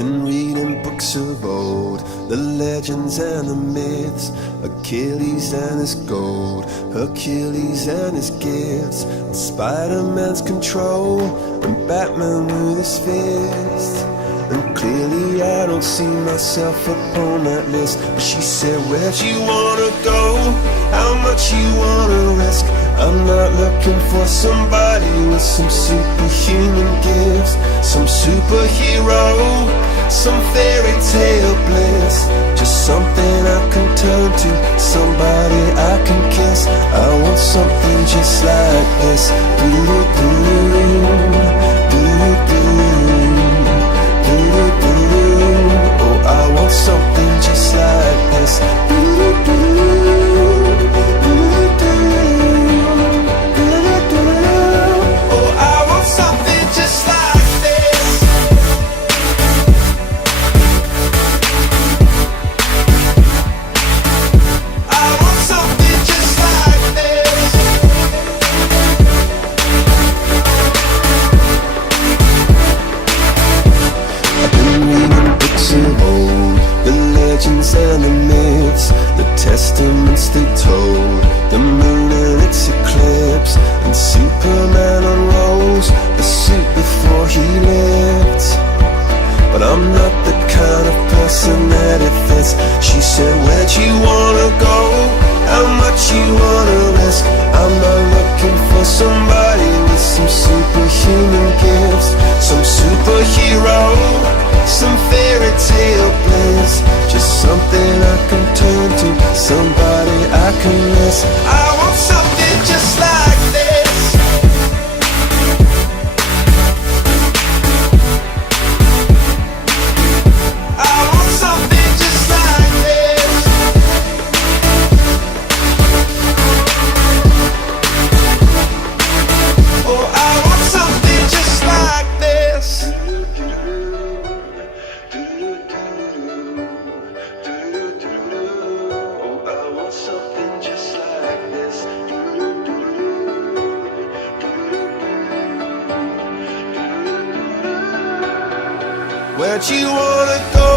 been reading books of old, the legends and the myths, Achilles and his gold, Hercules and his gifts, Spider-Man's control, and Batman with his fist. And clearly I don't see myself upon that list. But she said, where'd you wanna go? How much you wanna risk? I'm not looking for somebody with some superhuman gifts, some superhero, some fairy tale bliss. Just something I can turn to, somebody I can kiss. I want something just like this. Oh, I want something just like this. Oh, I want something just like this. I want something just like this. I've been reading books of old, the legends and the myths, the testaments they told, the moon and its eclipse, and Superman unrolls the suit before he lived. But I'm not the kind of person that it fits. She said, where'd you wanna go? How much you wanna risk? I'm not looking for somebody with some superhuman gifts, some superhero, some fairy tale bliss. Just something I can turn to, somebody I can miss. I want something just like this. I want something just like this. Oh, I want something just like this. Oh, I want something just like this. Where'd you wanna go?